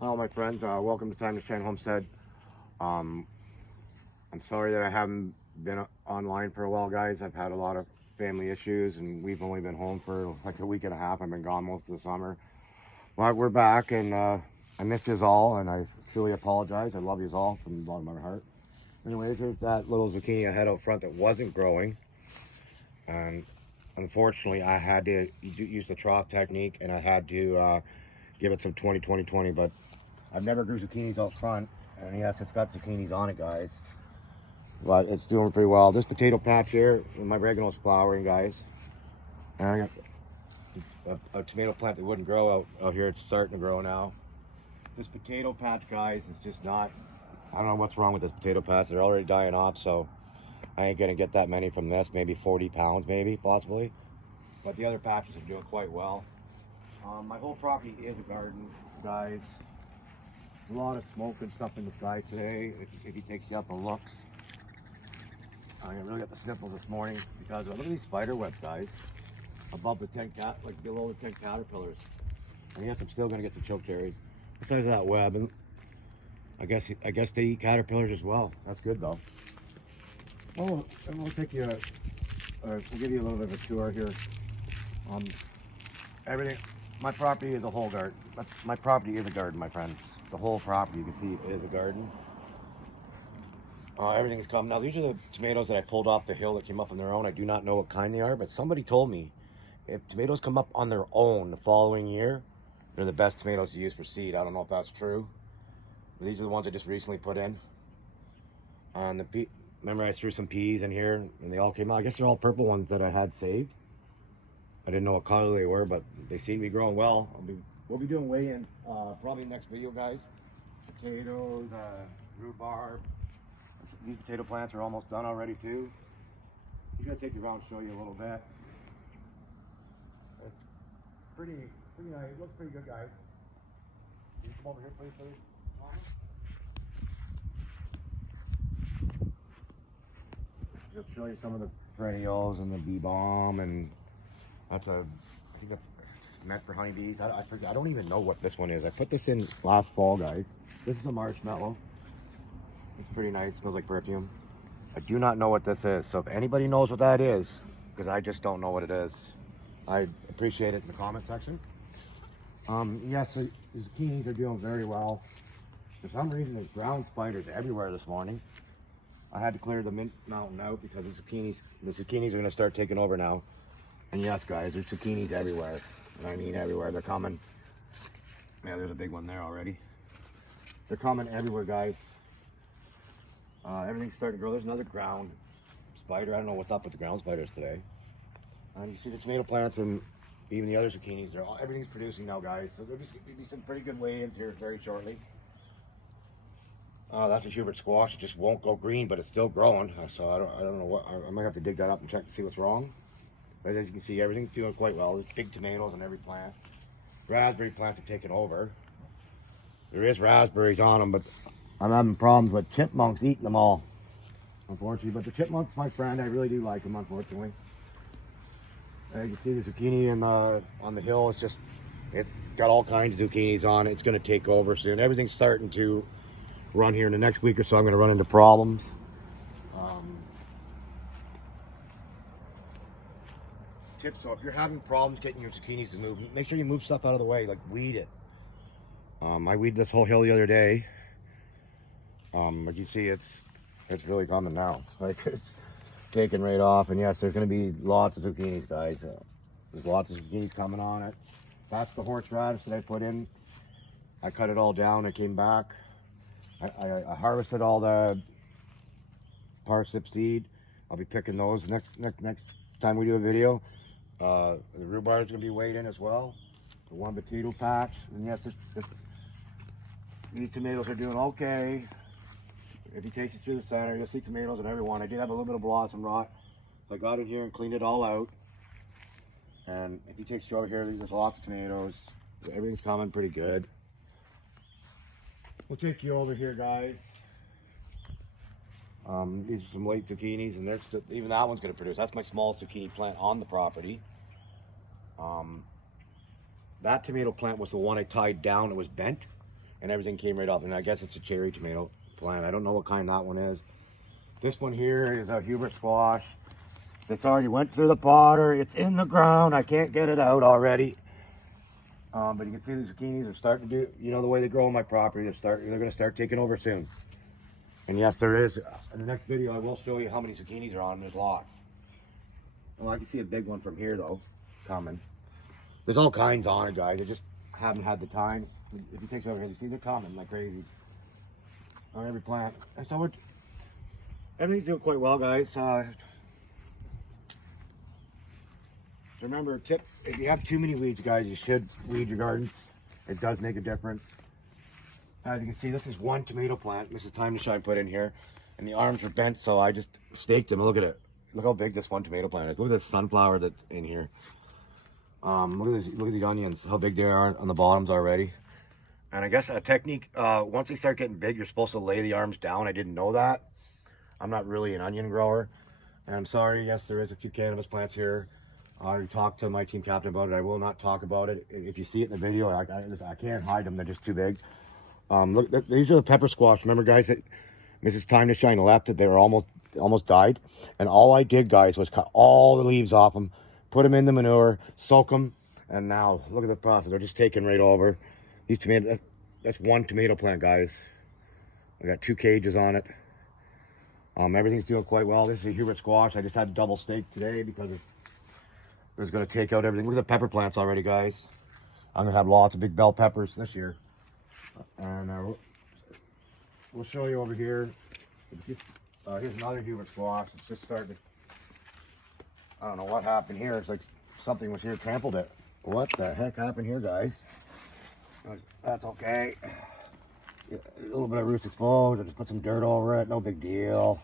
Hello, my friends. Welcome to Time to Shine Homestead. Um, I'm sorry that I haven't been online for a while, guys. I've had a lot of family issues, and we've only been home for like a week and a half. I've been gone most of the summer. But we're back, and I missed you all, and I truly apologize. I love you all from the bottom of my heart. Anyways, there's that little zucchini I had out front that wasn't growing, and unfortunately, I had to use the trough technique, and I had to give it some 20-20-20, but I've never grew zucchinis out front, and yes, it's got zucchinis on it, guys. But it's doing pretty well. This potato patch here, my oregano's flowering, guys. And I got a tomato plant that wouldn't grow out here. It's starting to grow now. This potato patch, guys, is just not. I don't know what's wrong with this potato patch. They're already dying off, so I ain't gonna get that many from this. Maybe 40 pounds, maybe possibly. But the other patches are doing quite well. My whole property is a garden, guys. A lot of smoke and stuff in the sky today. If he takes you up and looks, I really got the sniffles this morning because look at these spider webs, guys, above the tent like below the tent caterpillars. And yes, I'm still gonna get some choke cherries. Besides that web, and I guess they eat caterpillars as well. That's good though. Oh, and we'll take you. We'll give you a little bit of a tour here. Everything. My property is a whole garden. My property is a garden, my friends. The whole property, you can see, is a garden. Everything's come. Now, these are the tomatoes that I pulled off the hill that came up on their own. I do not know what kind they are, but somebody told me if tomatoes come up on their own the following year, they're the best tomatoes to use for seed. I don't know if that's true. But these are the ones I just recently put in. Remember I threw some peas in here, and they all came out. I guess they're all purple ones that I had saved. I didn't know what color they were, but they seem to be growing well. We'll be doing weigh-ins probably next video, guys. Potatoes, rhubarb. These potato plants are almost done already too. He's gonna take you around and show you a little bit. It's pretty nice. It looks pretty good, guys. Can you come over here, please? Just show you some of the perennials and the bee balm, and I think that's meant for honeybees. I forget. I don't even know what this one is. I put this in last fall, guys. This is a marshmallow. It's pretty nice. Smells like perfume. I do not know what this is. So if anybody knows what that is, because I just don't know what it is, I'd appreciate it in the comment section. Yes, the zucchinis are doing very well. For some reason, there's ground spiders everywhere this morning. I had to clear the mint mountain out because the zucchinis are going to start taking over now. And yes, guys, there's zucchinis everywhere. And I mean everywhere. They're coming. Yeah, there's a big one there already. They're coming everywhere, guys. Everything's starting to grow. There's another ground spider. I don't know what's up with the ground spiders today. And you see the tomato plants and even the other zucchinis. Everything's producing now, guys. So there'll be some pretty good weigh-ins here very shortly. That's a Hubert squash. It just won't go green, but it's still growing. So I don't know what. I might have to dig that up and check to see what's wrong. But as you can see, everything's doing quite well. There's big tomatoes on every plant. Raspberry plants have taken over. There is raspberries on them, but I'm having problems with chipmunks eating them all, unfortunately. But the chipmunk's my friend. I really do like them, unfortunately. You can see the zucchini on the hill. It's got all kinds of zucchinis on it. It's going to take over soon. Everything's starting to run here in the next week or so. I'm going to run into problems. Tips, so if you're having problems getting your zucchinis to move, make sure you move stuff out of the way, like weed it. I weeded this whole hill the other day. Like you see, it's really coming now. Like it's taking right off, and yes, there's going to be lots of zucchinis, guys. There's lots of zucchinis coming on it. That's the horseradish that I put in. I cut it all down. I came back. I harvested all the parsnip seed. I'll be picking those next time we do a video. The rhubarb is going to be weighed in as well. The one potato patch. And yes, these tomatoes are doing okay. If he takes you through the center, you'll see tomatoes in every one. I did have a little bit of blossom rot, so I got in here and cleaned it all out. And if he takes you over here, there's lots of tomatoes. Everything's coming pretty good. We'll take you over here, guys. These are some late zucchinis, and even that one's going to produce. That's my small zucchini plant on the property. That tomato plant was the one I tied down. It was bent. and everything came right up. And I guess it's a cherry tomato plant. I don't know what kind that one is. This one here is a Hubert squash. It's already went through the potter. It's in the ground. I can't get it out already. But you can see the zucchinis are starting to do, you know, the way they grow on my property. They're going to start taking over soon. And yes, there is. In the next video, I will show you how many zucchinis are on. There's lots. Well, I can see a big one from here though, coming. There's all kinds on it, guys. I just haven't had the time. If you take over here, you see they're coming like crazy on every plant. And so everything's doing quite well, guys. Remember, tip, if you have too many weeds, guys, you should weed your gardens. It does make a difference. As you can see, this is one tomato plant Mrs. Time to Shine put in here, and the arms are bent, so I just staked them. Look at it. Look how big this one tomato plant is. Look at this sunflower that's in here. Look at these onions, how big they are on the bottoms already. And I guess a technique, once they start getting big, you're supposed to lay the arms down. I didn't know that. I'm not really an onion grower. And I'm sorry, yes, there is a few cannabis plants here. I already talked to my team captain about it. I will not talk about it. If you see it in the video, I can't hide them. They're just too big. Look, these are the pepper squash. Remember, guys, that Mrs. Time to Shine left it. They were almost died. And all I did, guys, was cut all the leaves off them, put them in the manure, soak them, and now look at the process. They're just taking right over. These tomatoes, that's one tomato plant, guys. I got 2 cages on it. Everything's doing quite well. This is a Hubert squash. I just had to double stake today because it was going to take out everything. Look at the pepper plants already, guys. I'm going to have lots of big bell peppers this year. And we'll show you over here. Here's another Hubert squash. It's just starting to, I don't know what happened here. It's like something was here, trampled it. What the heck happened here, guys? That's okay. A little bit of roots exposed. I just put some dirt over it. No big deal.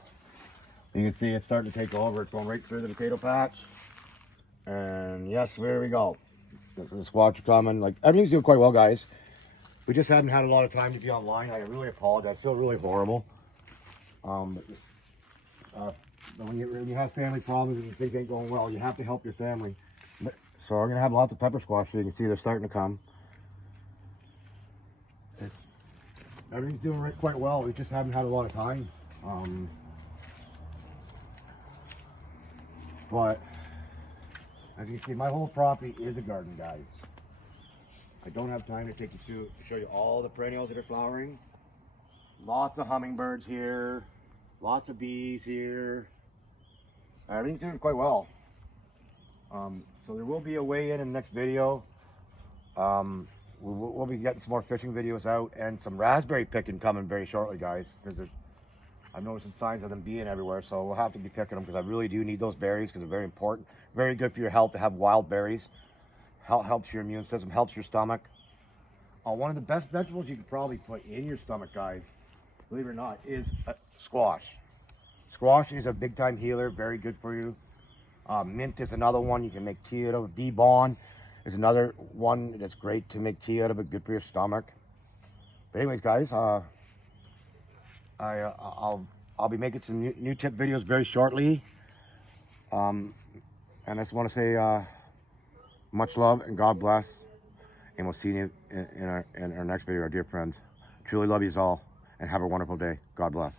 You can see it's starting to take over. It's going right through the potato patch. And yes, there we go. This is the squash coming. Like, everything's doing quite well, guys. We just haven't had a lot of time to be online. I really apologize. I feel really horrible. But when you have family problems and things ain't going well, you have to help your family. So we're going to have lots of pepper squash. So you can see they're starting to come. Everything's doing quite well. We just haven't had a lot of time. But as you can see, my whole property is a garden, guys. I don't have time to take you through, show you all the perennials that are flowering. Lots of hummingbirds here. Lots of bees here. Everything's doing quite well. So there will be a weigh-in in the next video. We'll be getting some more fishing videos out and some raspberry picking coming very shortly, guys. Because I'm noticing signs of them being everywhere, so we'll have to be picking them because I really do need those berries because they're very important. Very good for your health to have wild berries. Helps your immune system, helps your stomach. One of the best vegetables you can probably put in your stomach, guys, believe it or not, is squash. Squash is a big-time healer, very good for you. Mint is another one you can make tea out of. Bee balm is another one that's great to make tea out of, but good for your stomach. But anyways, guys, I'll be making some new tip videos very shortly. And I just want to say much love and God bless. And we'll see you in our next video, our dear friends. Truly love you all and have a wonderful day. God bless.